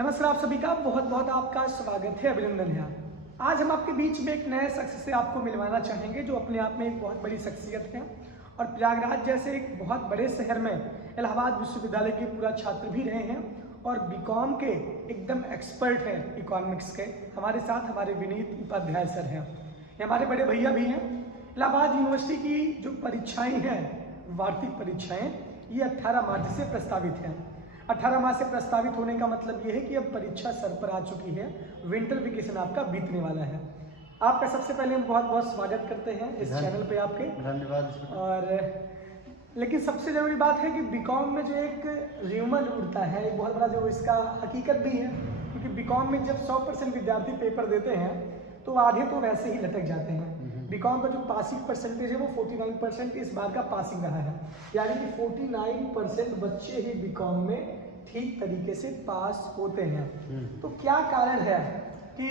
नमस्कार, आप सभी का बहुत बहुत आपका स्वागत है, अभिनंदन है। आज हम आपके बीच में एक नए शख्स से आपको मिलवाना चाहेंगे जो अपने आप में एक बहुत बड़ी शख्सियत है और प्रयागराज जैसे एक बहुत बड़े शहर में इलाहाबाद विश्वविद्यालय के पूरा छात्र भी रहे हैं और बीकॉम के एकदम एक्सपर्ट हैं इकोनॉमिक्स के। हमारे साथ हमारे विनीत उपाध्याय सर हैं, ये हमारे बड़े भैया भी हैं। इलाहाबाद यूनिवर्सिटी की जो परीक्षाएँ हैं, वार्षिक परीक्षाएँ, ये 18 मार्च से प्रस्तावित हैं। 18 मार्च से प्रस्तावित होने का मतलब ये है कि अब परीक्षा सर पर आ चुकी है, विंटर वेकेशन आपका बीतने वाला है। आपका सबसे पहले हम बहुत बहुत स्वागत करते हैं इस चैनल पे आपके, धन्यवाद। और लेकिन सबसे जरूरी बात है कि बीकॉम में जो एक र्यूमर उड़ता है, एक बहुत बड़ा जो इसका हकीकत भी है, क्योंकि बीकॉम में जब 100% विद्यार्थी पेपर देते हैं तो आधे तो वैसे ही लटक जाते हैं। बीकॉम का जो पासिंग परसेंटेज है वो 49% इस बार का पासिंग रहा है, यानी कि 49% बच्चे ही बीकॉम में ठीक तरीके से पास होते हैं। तो क्या कारण है कि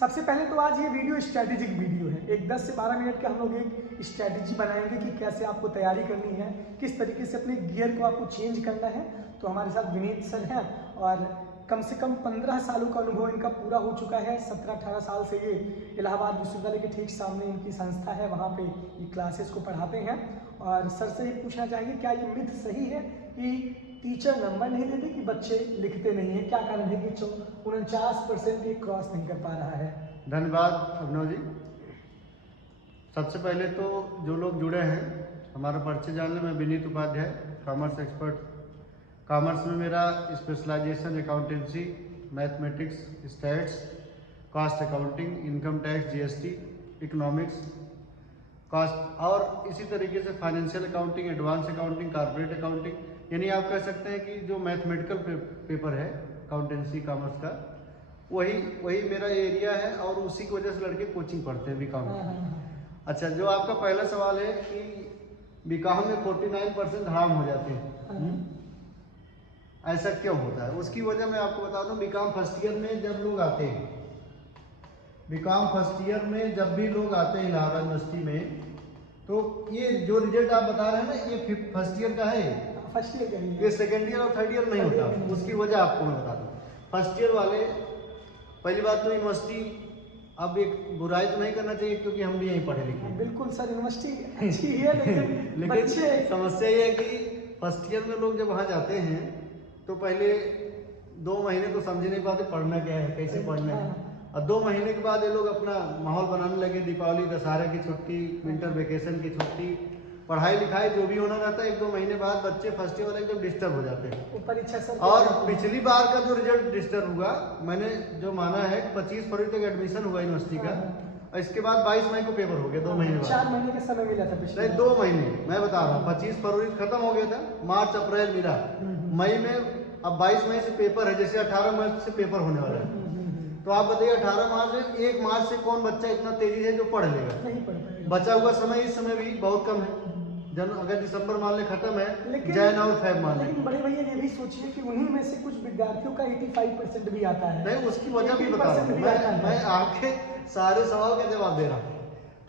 सबसे पहले तो आज ये वीडियो स्ट्रैटेजिक वीडियो है, एक 10 से 12 मिनट का हम लोग एक स्ट्रैटेजी बनाएंगे कि कैसे आपको तैयारी करनी है, किस तरीके से अपने गियर को आपको चेंज करना है। तो हमारे साथ विनीत सर हैं और कम से कम 15 सालों का अनुभव इनका पूरा हो चुका है। 17-18 साल से ये इलाहाबाद विश्वविद्यालय के ठीक सामने इनकी संस्था है, वहाँ पे ये क्लासेस को पढ़ाते हैं। और सर से ये पूछना चाहेंगे, क्या ये मिथ सही है कि टीचर नंबर नहीं देते कि बच्चे लिखते नहीं है? क्या कारण है कि 49% ये क्रॉस नहीं कर पा रहा है? धन्यवाद अभिनव जी। सबसे पहले तो जो लोग जुड़े हैं, हमारा परिचय जानने में Vineet Upadhyay, commerce expert. Commerce में मेरा specialisation accountancy, mathematics, stats, cost accounting, income tax, GST, economics, cost और इसी तरीके से financial accounting, advance accounting, corporate accounting. यानी आप कह सकते हैं कि जो मैथमेटिकल पेपर है अकाउंटेंसी कॉमर्स का, वही मेरा एरिया है और उसी की वजह से लड़के कोचिंग पढ़ते हैं बीकॉम में। अच्छा, जो आपका पहला सवाल है कि बीकॉम में 49% हार्म हो जाते हैं, ऐसा क्यों होता है? उसकी वजह मैं आपको बता दूं। बीकॉम फर्स्ट ईयर में जब लोग आते हैं, बीकॉम फर्स्ट ईयर में जब भी लोग आते हैं इलाहाबाद यूनिवर्सिटी में, तो ये जो रिजल्ट आप बता रहे हैं ना, ये फर्स्ट ईयर का है, फर्स्ट ईयर करेंगे, ये सेकेंड ईयर और थर्ड ईयर नहीं होता। उसकी वजह आपको मैं बता दूं। फर्स्ट ईयर वाले, पहली बात तो यूनिवर्सिटी, अब एक बुराई तो नहीं करना चाहिए क्योंकि हम भी यहीं पढ़े लिखे हैं। बिल्कुल सर, यूनिवर्सिटी अच्छी है, लेकिन बच्चे समस्या ये है कि फर्स्ट ईयर में लोग जब वहाँ जाते हैं तो पहले 2 महीने तो समझ नहीं पाते पढ़ना क्या है, कैसे पढ़ना है। और 2 महीने के बाद ये लोग अपना माहौल बनाने लगे, दीपावली, दशहरा की छुट्टी, विंटर वेकेशन की छुट्टी, पढ़ाई लिखाई जो भी होना रहता है, 1-2 महीने बाद बच्चे फर्स्ट ईयर वाले एकदम डिस्टर्ब हो जाते हैं। परीक्षा सर, और पिछली बार का जो रिजल्ट डिस्टर्ब हुआ, मैंने जो माना है 25 फरवरी तक एडमिशन हुआ यूनिवर्सिटी का, और इसके बाद 22 मई को पेपर हो गया। 2 महीने बाद, 4 महीने का समय मिला था पिछले, नहीं 2 महीने मैं बता रहा हूँ। 25 फरवरी खत्म हो गया था, मार्च अप्रैल मिला, मई में, अब 22 मई से पेपर है, जैसे 18 मार्च से पेपर होने वाला है। तो आप बताइए 18 मार्च से 1 मार्च से कौन बच्चा इतना तेजी है जो पढ़ लेगा? नहीं पढ़ पाएगा। बचा हुआ समय इस समय भी बहुत कम है। अगर दिसंबर मान ले खत्म है, जैन और फेब मान ले। लेकिन बड़े भैया ये भी सोचिए कि उन्हीं में से कुछ विद्यार्थियों का 85% भी आता है। नहीं, उसकी वजह भी बता रहा हूँ मैं आपके सारे सवाल का जवाब दे रहा हूँ।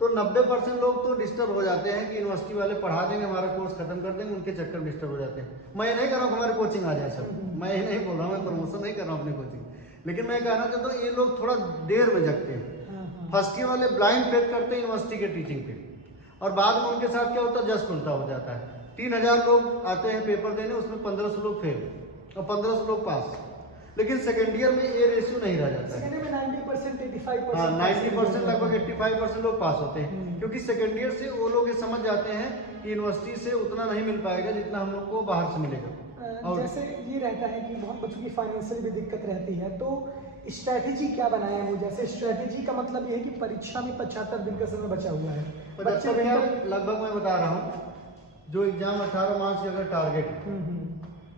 तो 90% लोग तो डिस्टर्ब हो जाते हैं कि यूनिवर्सिटी वाले पढ़ा देंगे, हमारा कोर्स खत्म कर देंगे, उनके चक्कर में डिस्टर्ब हो जाते हैं। मैं ये नहीं कर रहा हूँ हमारे कोचिंग आ जाए सब, मैं ये नहीं बोल रहा हूँ, मैं प्रमोशन नहीं कर रहा हूँ अपनी कोचिंग, लेकिन मैं कहना चाहता हूँ ये लोग थोड़ा देर में जगते हैं। फर्स्ट ईयर वाले ब्लाइंड फेथ करते हैं यूनिवर्सिटी के टीचिंग पे, और बाद में उनके साथ क्या होता है, जस्ट उल्टा हो जाता है। 3000 लोग आते हैं पेपर देने, उसमें 1500 लोग फेल और 1500 लोग पास। लेकिन सेकेंड ईयर में ये रेशियो नहीं रह जाता है। 90%, 85%, हाँ, 90% लगभग 85% लोग पास होते हैं, क्योंकि सेकेंड ईयर से वो लोग ये समझ जाते हैं कि यूनिवर्सिटी से उतना नहीं मिल पाएगा जितना हम लोग को बाहर से मिलेगा। और जैसे ये रहता है कि बहुत बच्चों की फाइनेंशियल भी दिक्कत रहती है, तो स्ट्रैटेजी क्या बनाया है? जैसे स्ट्रैटेजी का मतलब ये है कि परीक्षा में 75 दिन का समय बचा हुआ है, 75 दिन लगभग मैं बता रहा हूँ। जो एग्जाम 18 मार्च की अगर टारगेट है,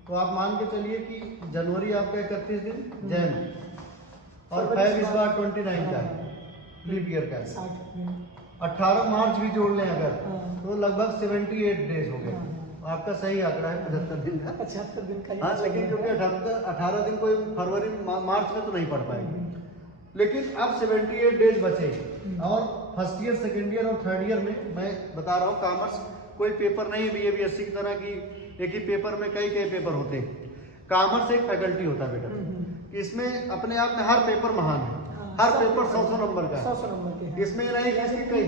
तो आप मान के चलिए कि जनवरी आपका 31 दिन जैन, और फेब इस बार 29 का लीप ईयर का, 18 मार्च भी जोड़ लें अगर, तो लगभग 78 डेज हो गए। आपका सही आंकड़ा है 75 दिन का, 75 दिन का। हाँ, लेकिन क्योंकि 18 दिन कोई फरवरी मार्च में तो नहीं पढ़ पाएंगे, लेकिन अब 78 डेज बचे। और फर्स्ट ईयर, सेकेंड ईयर और थर्ड ईयर में मैं बता रहा हूँ, कॉमर्स कोई पेपर नहीं है BA-BSc की तरह की एक ही पेपर में कई पेपर होते हैं। कॉमर्स एक फैकल्टी होता है बेटा, इसमें अपने आप में हर पेपर महान है। हाँ, हर सब पेपर 100 नंबर का है। 100 नंबर के हैं। इसमें नहीं कि इसकी कई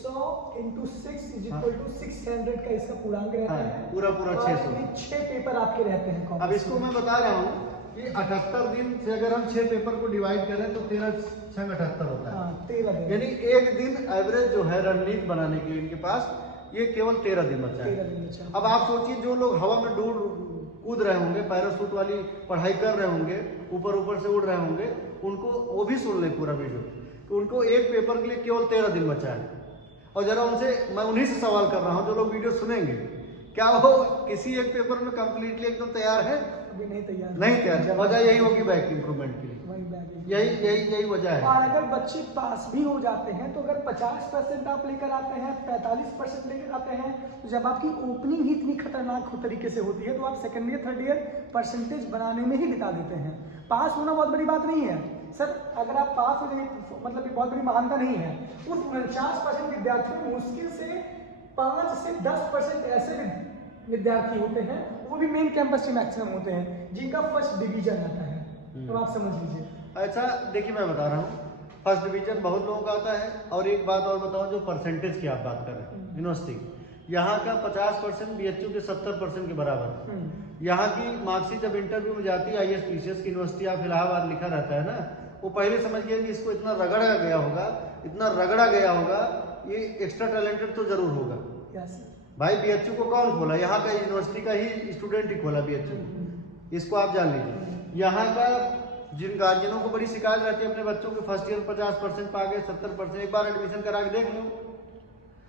100 × 6 = 600 का इसका पूर्णांक रहता हाँ, है। पूरा 600। 6 पेपर आपके रहते हैं अब इसको मैं बता रहा हूँ कि 78 दिन से अगर हम 6 पेपर को डिवाइड करें तो 13 6 78 होता है। 13 दिन, यानी एक दिन एवरेज जो है रणनीति बनाने के लिए इनके पास ये केवल 13 दिन बचा 13 है। दिन बचा। अब आप सोचिए जो लोग हवा में कूद रहे होंगे, पैराशूट वाली पढ़ाई कर रहे होंगे, ऊपर से उड़ रहे होंगे, उनको वो भी सुन ले पूरा वीडियो, तो उनको एक पेपर के लिए केवल 13 दिन बचा है। और जरा उनसे मैं उन्हीं से सवाल कर रहा हूँ जो लोग वीडियो सुनेंगे, क्या वो किसी एक पेपर में कंप्लीटली एकदम तैयार है? अभी नहीं तैयार, नहीं तैयार। वजह यही होगी बैक इंप्रूवमेंट की, यही वजह है। और अगर बच्चे पास भी हो जाते हैं तो अगर 50% आप लेकर आते हैं, 45% लेकर आते हैं, तो जब आपकी ओपनिंग ही इतनी खतरनाक तरीके से होती है तो आप second year third year percentage बनाने में ही बिता देते हैं। पास होना बहुत बड़ी बात नहीं है सर, अगर आप पास हो जाए मतलब ये बहुत बड़ी महानता नहीं है। उस 49% विद्यार्थियों में मुश्किल से 5 से 10% ऐसे विद्यार्थी होते हैं, वो भी मेन कैंपस में मैक्सिमम होते हैं, जिनका फर्स्ट डिवीजन आता है। तो आप समझ लीजिए। अच्छा देखिए, मैं बता रहा हूँ, फर्स्ट डिवीजन बहुत लोगों का आता है। और एक बात और बताऊँ, जो परसेंटेज की आप बात कर रहे हैं यूनिवर्सिटी, यहाँ का 50% BHU के 70% के बराबर। यहाँ की मार्कशीट जब इंटरव्यू में जाती है IAS PCS की यूनिवर्सिटी ऑफ इलाहाबाद लिखा रहता है ना, वो पहले समझ गए कि इसको इतना रगड़ा गया होगा, ये एक्स्ट्रा टैलेंटेड तो जरूर होगा। भाई BHU को कौन खोला? यहाँ का यूनिवर्सिटी का ही स्टूडेंट ही खोला BHU, इसको आप जान लीजिए। यहाँ का जिन गार्जियनों को बड़ी शिकायत रहती है अपने बच्चों के फर्स्ट ईयर 50% पा गए, 70%, एक बार एडमिशन करा के देख लो।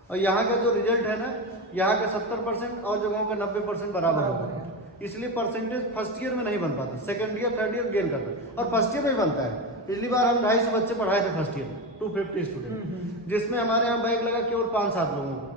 और यहाँ का जो रिजल्ट है ना, यहाँ का 70% और जगहों का 90% बराबर होता है। इसलिए परसेंटेज फर्स्ट ईयर में नहीं बन पाता, second year third year gain करता है, और फर्स्ट ईयर में ही बनता है। पिछली बार हम 250 बच्चे पढ़ाए थे फर्स्ट ईयर, 250 स्टूडेंट, जिसमें हमारे यहाँ बैग लगा केवल 5-7 लोगों को।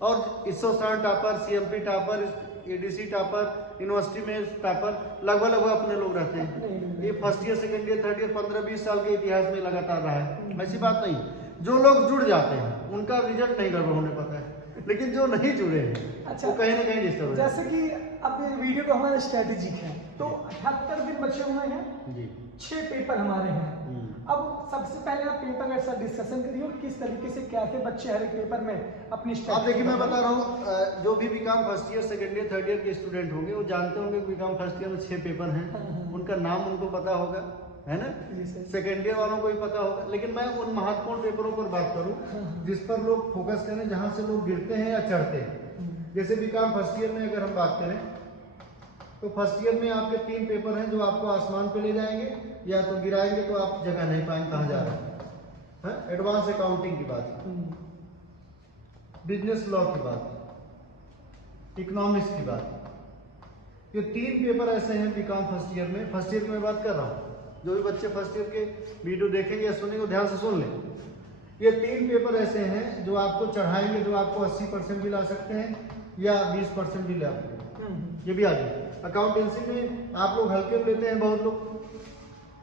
और ISSO topper, CMP topper, ADC topper, university में टॉपर लगभग अपने लोग रहते हैं। ये first year second year third year 15-20 साल के इतिहास में लगातार रहा है। ऐसी बात नहीं, जो लोग जुड़ जाते हैं उनका रिजल्ट नहीं गड़बड़ होने पाता है, लेकिन जो नहीं जुड़े हैं वो कहीं ना कहीं डिस्टर्ब हो जाता है। जैसे कि अब ये वीडियो तो हमारा स्ट्रेटेजिक है, तो 78 दिन बचे हुए हैं जी, 6 पेपर हमारे हैं। अब सबसे पहले आप पेपर का डिस्कशन करिए और किस तरीके से कैसे बच्चे हर एक पेपर में अपनी आप देखिए, मैं बता रहा हूँ, जो भी BCom first year second year third year के स्टूडेंट होंगे वो जानते होंगे बीकॉम फर्स्ट ईयर में 6 पेपर हैं, उनका नाम उनको पता होगा, है ना। सेकेंड ईयर वालों को भी पता होगा, लेकिन मैं उन महत्वपूर्ण पेपरों पर बात करूं जिस पर लोग फोकस करें, जहां से लोग गिरते हैं या चढ़ते हैं। जैसे बीकॉम फर्स्ट ईयर में अगर हम बात करें तो फर्स्ट ईयर में आपके 3 पेपर हैं जो आपको आसमान पे ले जाएंगे, या तो गिराएंगे तो आप जगह नहीं पाएंगे कहाँ जा रहे हैं। एडवांस अकाउंटिंग की बात, बिजनेस लॉ की बात, इकोनॉमिक्स की बात, ये 3 पेपर ऐसे हैं बीकॉम फर्स्ट ईयर में। फर्स्ट ईयर की मैं बात कर रहा हूँ, जो भी बच्चे फर्स्ट ईयर के वीडियो देखेंगे या सुनेंगे ध्यान से सुन लें। ये 3 पेपर ऐसे हैं जो आपको चढ़ाएंगे, जो आपको 80% भी ला सकते हैं या 20% भी ला सकते हैं। ये भी आ जाए। अकाउंटेंसी में आप लोग हल्के लेते हैं बहुत लोग,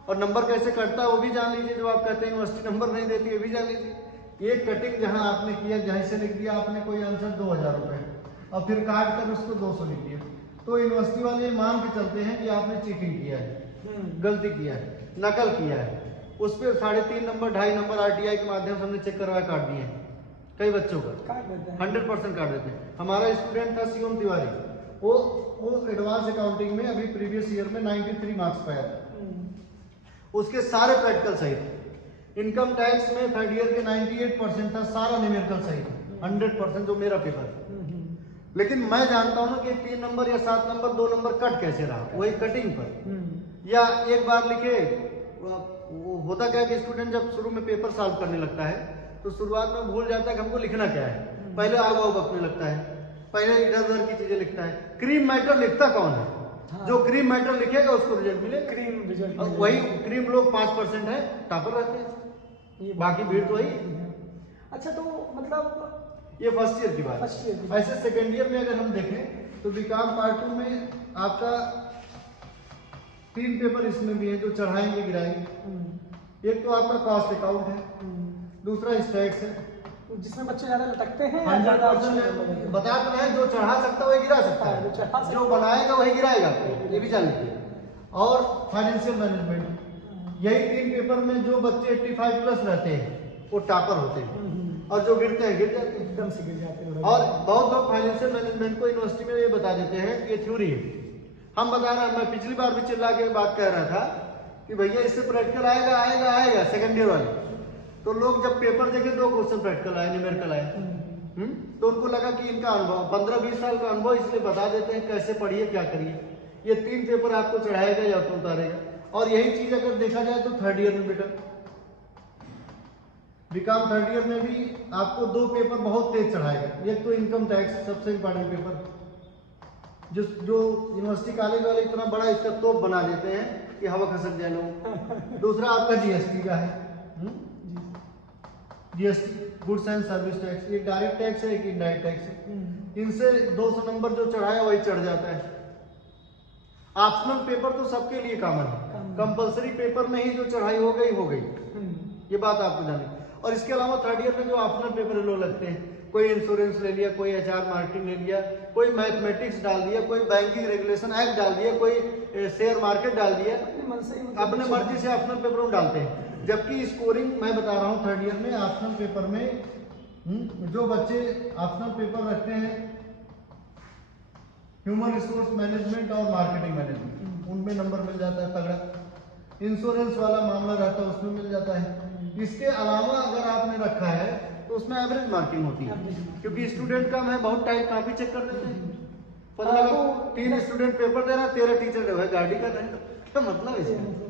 और नंबर कैसे कटता है वो भी जान लीजिए। जो आप कहते हैं यूनिवर्सिटी नंबर नहीं देती है, भी जान लीजिए। एक कटिंग जहां आपने किया, जहां से लिख दिया आपने कोई आंसर 2000 रुपए, और फिर काट कर उसको 200 लिख दिया, तो यूनिवर्सिटी वाले मान के चलते हैं कि आपने चीटिंग किया है, गलती किया है, नकल किया है। उस पर 3.5 नंबर 2.5 नंबर RTI के माध्यम से हमने चेक करवा काट दिए हैं कई बच्चों का, 100% काट देते हैं। हमारा स्टूडेंट था शिवम तिवारी, वो एडवांस अकाउंटिंग में अभी प्रीवियस ईयर में 93 मार्क्स पाया था, उसके सारे प्रैक्टिकल सही थे। इनकम टैक्स में थर्ड ईयर के 98% था, सारा न्यूमेरिकल सही था, 100% जो मेरा पेपर है। लेकिन मैं जानता हूं ना कि 3 नंबर या 7 नंबर 2 नंबर कट कैसे रहा, वही कटिंग पर। या एक बार लिखे, वो होता क्या है कि स्टूडेंट जब शुरू में पेपर सॉल्व करने लगता है तो शुरुआत में भूल जाता है कि हमको लिखना क्या है, पहले आग वाग बकने लगता है, पहले इधर उधर की चीजें लिखता है। क्रीम मैटर लिखता कौन है? हाँ। जो क्रीम मैटर लिखेगा उसको रिजल्ट मिले, क्रीम रिजल्ट। वही क्रीम लोग 5% है, टॉपर रहते हैं, बाकी भीड़ तो वही। अच्छा, तो मतलब ये फर्स्ट ईयर की बात। ऐसे सेकेंड ईयर में अगर हम देखें तो बीकॉम पार्ट 2 में आपका 3 पेपर इसमें भी है जो चढ़ाएंगे गिराएंगे। एक तो आपका कॉस्ट अकाउंट है, दूसरा स्टैट्स है, जिसमें बच्चे ज्यादा लटकते हैं। 100% बता तो रहे हैं, जो चढ़ा सकता है वही गिरा सकता है, जो बनाएगा वही गिराएगा, ये भी जान लीजिए। और फाइनेंशियल मैनेजमेंट। यही 3 पेपर में जो बच्चे 85 प्लस रहते हैं वो टॉपर होते हैं, और जो गिरते हैं गिर जाते हैं, एकदम से गिर जाते हैं। और बहुत लोग फाइनेंशियल मैनेजमेंट को यूनिवर्सिटी में ये बता देते हैं कि ये थ्योरी है। हम बता रहे हैं, मैं पिछली बार भी चिल्ला के बात कह रहा था कि भैया इससे प्रैक्टिकल आएगा आएगा आएगा सेकेंड ईयर वाले। तो लोग जब पेपर देखे 2 क्वेश्चन प्रैक्टिकल आए, न्यूमेरिकल आए, तो उनको लगा कि इनका अनुभव 15-20 साल का अनुभव, इसलिए बता देते हैं कैसे पढ़िए क्या करिए। ये 3 पेपर आपको चढ़ाएगा या तो उतारेगा। और यही चीज अगर देखा जाए तो थर्ड ईयर में बेटा, बीकॉम थर्ड ईयर में भी आपको 2 पेपर बहुत तेज चढ़ाएगा। एक तो इनकम टैक्स सबसे इंपॉर्टेंट पेपर, जो यूनिवर्सिटी कॉलेज वाले इतना बड़ा इसका तोप बना देते हैं कि हवा खसक जाए लोग। दूसरा आपका जीएसटी का है, GST goods and service tax, एक डायरेक्ट टैक्स है एक इनडायरेक्ट टैक्स है। इनसे 200 नंबर जो चढ़ाया वही चढ़ जाता है। ऑप्शनल पेपर तो सबके लिए कॉमन है, कंपलसरी पेपर में ही जो चढ़ाई हो गई, ये बात आपको जानी। और इसके अलावा थर्ड ईयर में जो ऑप्शनल पेपर लोग लगते हैं, कोई इंश्योरेंस ले लिया, कोई एचआर मार्केटिंग ले लिया, कोई मैथमेटिक्स डाल दिया, कोई बैंकिंग रेगुलेशन एक्ट डाल दिया, कोई शेयर मार्केट डाल दिया, अपने मर्जी से ऑप्शनल पेपर में डालते हैं। जबकि स्कोरिंग मैं बता रहा हूँ थर्ड ईयर में ऑप्शनल पेपर में जो बच्चे ऑप्शनल पेपर रखते हैं ह्यूमन रिसोर्स मैनेजमेंट और मार्केटिंग मैनेजमेंट, उनमें नंबर मिल जाता है तगड़ा। इंश्योरेंस वाला मामला रहता है उसमें मिल जाता है। इसके अलावा अगर आपने रखा है तो उसमें एवरेज मार्किंग होती है, क्योंकि स्टूडेंट कम है, बहुत टाइट काफी चेक कर देते हैं। पता लगा 3 स्टूडेंट पेपर दे रहा है, 13 टीचर जो है गाड़ी कर रहे हैं, क्या मतलब है।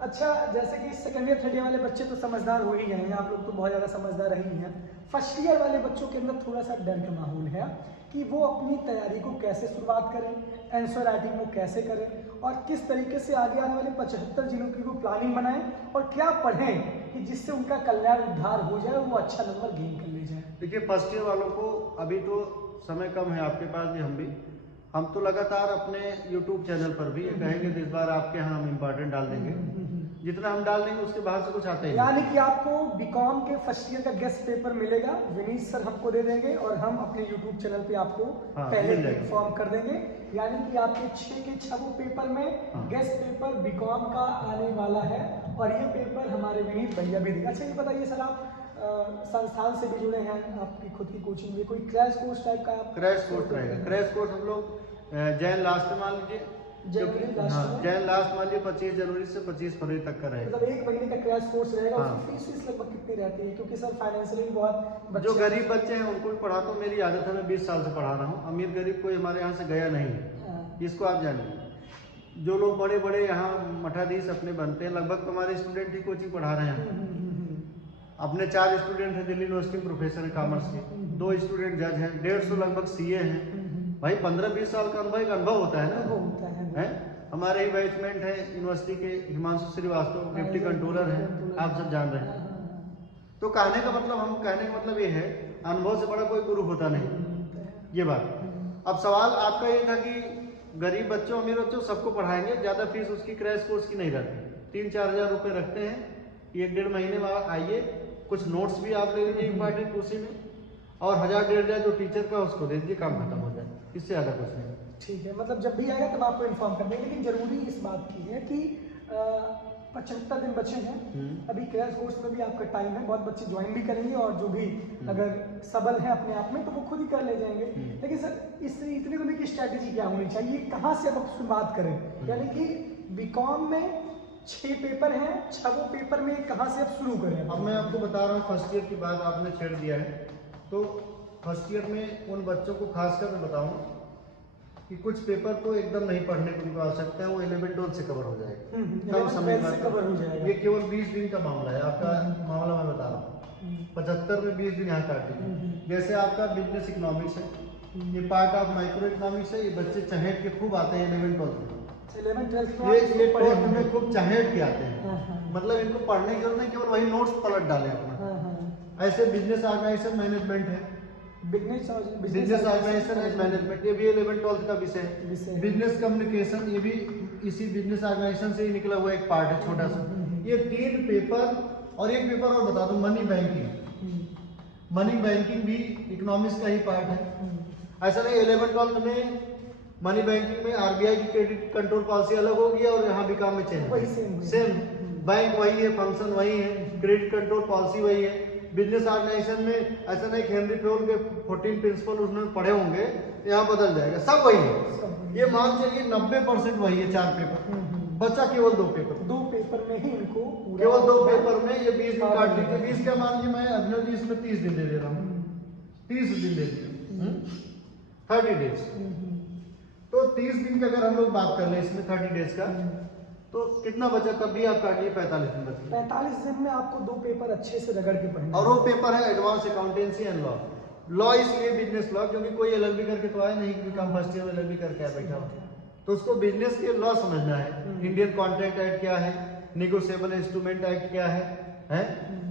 अच्छा, जैसे कि सेकंड ईयर थर्ड ईयर वाले बच्चे तो समझदार हो ही गए हैं, आप लोग तो बहुत ज़्यादा समझदार ही हैं। फर्स्ट ईयर वाले बच्चों के अंदर थोड़ा सा डर का माहौल है कि वो अपनी तैयारी को कैसे शुरुआत करें, आंसर राइटिंग को कैसे करें, और किस तरीके से आगे आने वाले 75 जिलों की वो प्लानिंग बनाएं, और क्या पढ़ें कि जिससे उनका कल्याण उद्धार हो जाए और वो अच्छा नंबर गेन कर ले जाए। देखिए, फर्स्ट ईयर वालों को अभी तो समय कम है, आपके पास भी, हम तो लगातार अपने YouTube चैनल पर भी ये कहेंगे कि इस बार आपके यहाँ हम इम्पोर्टेंट डाल देंगे, जितना हम डाल देंगे उसके बाहर से कुछ आता ही नहीं। यानी कि आपको बीकॉम के फर्स्ट ईयर का गेस्ट पेपर मिलेगा, विनीत सर हमको दे देंगे और हम अपने YouTube चैनल पे आपको पहले इन्फॉर्म कर देंगे। यानी कि आपके 6 के 6 पेपर में गेस्ट पेपर बीकॉम का आने वाला है, और ये पेपर हमारे विनीत भैया भी देंगे। अच्छा, ये बताइए सर, आप संस्थान से भी जुड़े हैं, आपकी खुद की कोचिंग में कोई क्रैश कोर्स टाइप का? क्रैश कोर्स रहेगा। क्रैश कोर्स हम लोग जैन लास्ट मान लीजिए, जैन लास्ट मान लीजिए 25 जनवरी से 25 फरवरी तक का रहेगा। मतलब 1 महीने का क्रैश कोर्स रहेगा। उसकी फीस लगभग कितनी रहती है? क्योंकि सर फाइनेंशियली बहुत जो गरीब बच्चे हैं उनको भी पढ़ाता हूँ, मेरी आदत है, मैं 20 साल से पढ़ा रहा हूँ। अमीर गरीब कोई हमारे यहाँ से गया नहीं है, इसको आप जानिए। जो लोग बड़े बड़े यहाँ मठाधीश अपने बनते हैं, लगभग हमारे स्टूडेंट ही कोचिंग पढ़ा रहे हैं। अपने 4 स्टूडेंट हैं दिल्ली यूनिवर्सिटी प्रोफेसर है कॉमर्स के, 2 स्टूडेंट जज हैं, 150 लगभग सीए हैं। भाई 15-20 साल का अनुभव, एक अनुभव होता है ना, है। हमारे ही बैचमेंट है यूनिवर्सिटी के हिमांशु श्रीवास्तव, डिप्टी कंट्रोलर हैं, आप सब जान रहे हैं। तो कहने का मतलब, हम कहने का मतलब ये है, अनुभव से बड़ा कोई गुरु होता नहीं, ये बात। अब सवाल आपका ये था कि गरीब बच्चों अमीर बच्चों सबको पढ़ाएंगे, ज्यादा फीस उसकी क्रैश कोर्स की नहीं रहती, 3-4 हज़ार रुपये रखते हैं। 1-1.5 महीने बाद आइए, कुछ नोट्स भी आप ले लीजिए इंपॉर्टेंट उसी में, और 1000-1500 जो टीचर का उसको दे दीजिए, काम खत्म हो जाए, इससे ज्यादा कुछ नहीं। ठीक है, मतलब जब भी आएगा तब आपको इन्फॉर्म कर देंगे। लेकिन जरूरी इस बात की है कि 75 दिन बचे हैं, अभी क्रैश कोर्स में भी आपका टाइम है, बहुत बच्चे ज्वाइन भी करेंगे, और जो भी अगर सबल है अपने आप में तो वो खुद ही कर ले जाएंगे। लेकिन सर, इससे इतनी तो की स्ट्रैटेजी क्या होनी चाहिए, कहाँ से अब शुरुआत करें? यानी कि बीकॉम में 6 पेपर हैं, 6 पेपर में कहाँ से अब शुरू करें? अब मैं आपको बता रहा हूँ, फर्स्ट ईयर की बात आपने छेड़ दिया है, तो फर्स्ट ईयर में उन बच्चों को खासकर मैं बताऊँ कि कुछ पेपर तो एकदम नहीं पढ़ने की उनको आवश्यकता है, वो 11-12 से कवर हो जाएगा, कम समय में कवर हो जाएगा। ये केवल 20 दिन का मामला है, आपका मामला मैं बता रहा हूँ। 75 में 20 दिन यहाँ काट दीजिए। जैसे आपका बिजनेस इकोनॉमिक्स है, ये पार्ट ऑफ माइक्रो इकोनॉमिक्स है, ये बच्चे चहेट के खूब आते हैं 11-12 में, 11-12 ये टेस्ट में खूब चहेट के आते हैं। मतलब इनको पढ़ने की जरूरत नहीं, केवल वही नोट्स पलट डालें अपना। ऐसे बिजनेस ऑर्गेनाइजेशन मैनेजमेंट है, बिजनेस ऑर्गेनाइजेशन एंड मैनेजमेंट, ये भी 11-12 का विषय है। बिजनेस कम्युनिकेशन, ये भी इसी बिजनेस ऑर्गेनाइजेशन से ही निकला हुआ एक पार्ट है, छोटा सा। ये 3 पेपर, और एक पेपर और बता दूं, मनी बैंकिंग भी इकोनॉमिक्स का ही पार्ट है। ऐसा नहीं 11-12 में मनी बैंकिंग में आरबीआई की क्रेडिट कंट्रोल पॉलिसी अलग होगी और यहाँ बीकॉम में चेंज वही सेम सेम बैंक वही है, फंक्शन वही है, क्रेडिट कंट्रोल पॉलिसी वही है। बिजनेस ऑर्गेनाइजेशन में ऐसा नहीं कि हेनरी फेयोल के 14 प्रिंसिपल उसमें पढ़े होंगे, यहाँ बदल जाएगा, सब वही है। ये मान चलिए 90% वही है, 4 पेपर, बचा केवल 2 पेपर। 2 पेपर में ही इनको केवल 2 पेपर में ये 20 दिन काट लीजिए। 20 का मान लीजिए, मैं अभिनव जी इसमें 30 दिन दे रहा हूँ, 30 दिन दे दिया, 30 डेज। तो 30 दिन की अगर हम लोग बात कर ले इसमें 30 डेज का, तो कितना बचा? तब भी आप काटिए 45 दिन बचे। 45 दिन में आपको 2 पेपर अच्छे से रगड़ के पढ़ने, और वो पेपर है advance accountancy and law. Law इसलिए बिजनेस लॉ, क्योंकि कोई एलएलबी करके तो आया नहीं, बीकॉम फर्स्ट ईयर में एलएलबी करके आया बैठा हुआ, तो उसको बिजनेस के लॉ समझना है। इंडियन कॉन्ट्रैक्ट एक्ट क्या है, नेगोशिएबल इंस्ट्रूमेंट एक्ट क्या है,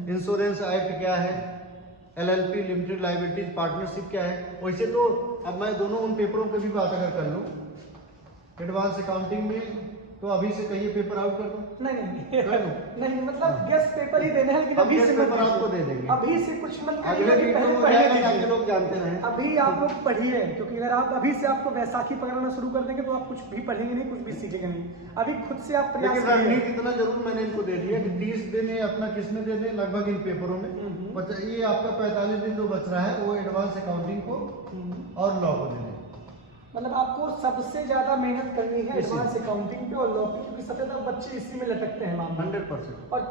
इंश्योरेंस एक्ट क्या है, एलएलपी लिमिटेड लायबिलिटीज पार्टनरशिप क्या है। वैसे तो अब मैं दोनों उन पेपरों की भी बात अगर कर लूँ, एडवांस अकाउंटिंग में तो अभी से कहिए पेपर आउट कर दूं? नहीं मतलब गेस्ट पेपर ही देने हैं, लेकिन अभी से पेपर आपको दे देंगे। अभी से कुछ मतलब अगले वीडियो में जाके लोग जानते रहे। अभी आप लोग पढ़िए, क्योंकि अगर आप अभी से आपको वैसाखी पकड़ना शुरू कर देंगे तो आप कुछ भी पढ़ेंगे नहीं, कुछ भी सीखेंगे नहीं। अभी खुद से आप प्रयास लेकिन रणनीति इतना जरूर मैंने इनको दे दिया कि 30 दिन अपना किसमें दे दें, लगभग इन पेपरों में। ये आपका 45 दिन जो बच रहा है वो एडवांस अकाउंटिंग को और लॉ को दे दें। मतलब आपको सबसे ज्यादा मेहनत करनी है एडवांस अकाउंटिंग पे और लॉ पे, क्योंकि सबसे ज्यादा बच्चे इसी में लटकते हैं मामले 100%। और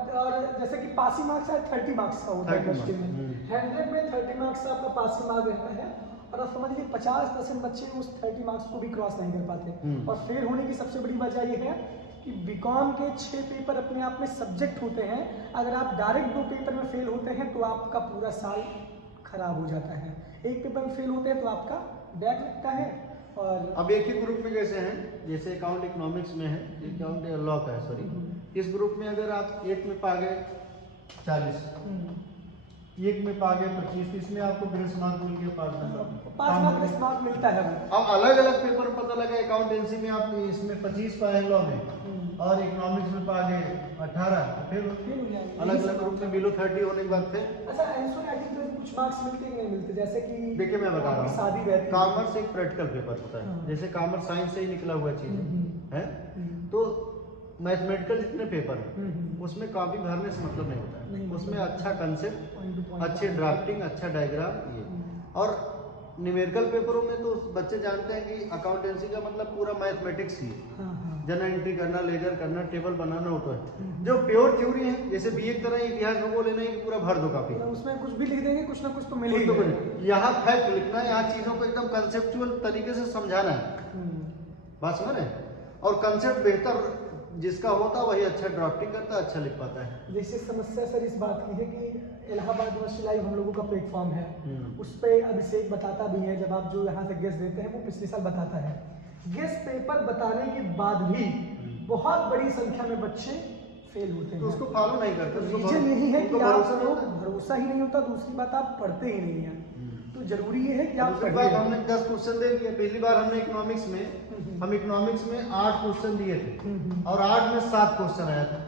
जैसे कि पासिंग मार्क्स है 30 मार्क्स का होता है यूनिवर्सिटी में, 100 में 30 मार्क्स का आपका पासिंग मार्क रहता है। और आप समझ लीजिए 50% बच्चे उस 30 मार्क्स को भी क्रॉस नहीं कर पाते। और फेल होने की सबसे बड़ी वजह ये है कि बीकॉम के 6 पेपर अपने आप में सब्जेक्ट होते हैं, अगर आप डायरेक्ट 2 पेपर में फेल होते हैं तो आपका पूरा साल खराब हो जाता है। एक पेपर में फेल होते हैं तो आपका बैक लगता है। और अब एक ही ग्रुप में कैसे हैं, जैसे अकाउंट इकोनॉमिक्स में है, अकाउंट लॉ का है, सॉरी, इस ग्रुप में अगर आप एक में पा गए 40, एक में पा गए 25, इसमें आपको ग्रेस मार्क मिल गया 5 मार्क ग्रेस मार्क मिलता है। अब अलग अलग पेपर पता लगा, अकाउंटेंसी में आप इसमें 25 पाए लॉ में और इकोनॉमिक्स में पा गए 18, फिर अलग अलग ग्रुप में बिलो 30 होने के बाद फिर अच्छा एनसीईआरटी में कुछ मार्क्स मिलते हैं नहीं मिलते, जैसे कि देखिए मैं बता रहा हूँ, शादी रहती है, कॉमर्स एक प्रैक्टिकल पेपर होता है, जैसे कॉमर्स साइंस से ही निकला हुआ चीज है, तो मैथमेटिकल जितने पेपर हैं उसमें कॉपी भरने से मतलब नहीं होता है, उसमें अच्छा कंसेप्ट, अच्छे ड्राफ्टिंग, अच्छा डायग्राम, ये और न्यूमेरिकल पेपरों में तो बच्चे जानते हैं कि अकाउंटेंसी का मतलब पूरा मैथमेटिक्स ही है, जनरल एंट्री करना, लेजर करना, टेबल बनाना होता है। जो प्योर थ्योरी है, जैसे बीए की तरह इतिहास भूगोल लेना है, पूरा भर दो कॉपी, उसमें कुछ भी लिख देंगे, कुछ ना कुछ तो मिलेगा। यहाँ फैक्ट लिखना है, यहाँ चीजों को एकदम कंसेप्चुअल तरीके से समझाना है, बात समझ रहे? और कंसेप्ट बेहतर जिसका होता वही अच्छा ड्राफ्टिंग करता, अच्छा लिख पाता है। जैसे समस्या सर इस बात की है कि इलाहाबाद यूनिवर्सिटी लाइव हम लोगों का प्लेटफॉर्म है, उस पर अभिषेक बताता भी है, जब आप जो यहाँ से गेस्ट देते हैं वो पिछले साल बताता है, गेस्ट पेपर बताने के बाद भी बहुत बड़ी संख्या में बच्चे फेल होते हैं, तो उसको फॉलो नहीं करते। रीजन यही है कि आप लोग भरोसा ही नहीं होता, दूसरी बात आप पढ़ते ही नहीं है। तो जरूरी ये है कि आप पढ़िए। हमने 10 क्वेश्चन दे दिए, पहली बार हमने इकोनॉमिक्स में, हम इकोनॉमिक्स में 8 क्वेश्चन दिए थे और 8 में 7 क्वेश्चन आया था,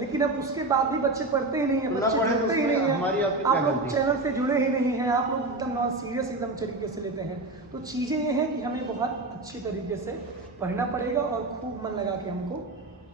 लेकिन अब उसके बाद भी बच्चे पढ़ते ही नहीं है, बच्चे पढ़ते ही नहीं है। आप लोग चैनल से जुड़े ही नहीं हैं, आप लोग एकदम नॉन सीरियस एकदम तरीके से लेते हैं। तो चीजें ये हैं कि हमें बहुत अच्छी तरीके से पढ़ना पड़ेगा और खूब मन लगा के हमको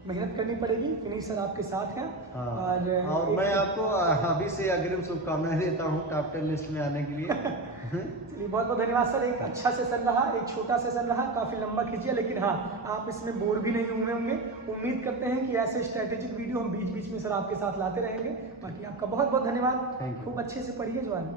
मेहनत करनी पड़ेगी। विनीत सर आपके साथ हैं। और मैं आपको अभी से अग्रिम शुभकामनाएं देता हूँ टॉप 10 लिस्ट में आने के लिए। चलिए बहुत बहुत धन्यवाद सर। एक अच्छा सेशन रहा, एक छोटा सेशन रहा, काफी लंबा खींचिए, लेकिन हाँ आप इसमें बोर भी नहीं हुए होंगे। उम्मीद करते हैं कि ऐसे स्ट्रेटेजिक वीडियो हम बीच बीच में सर आपके साथ लाते रहेंगे। बाकी आपका बहुत बहुत धन्यवाद, खूब अच्छे से पढ़िए जवान।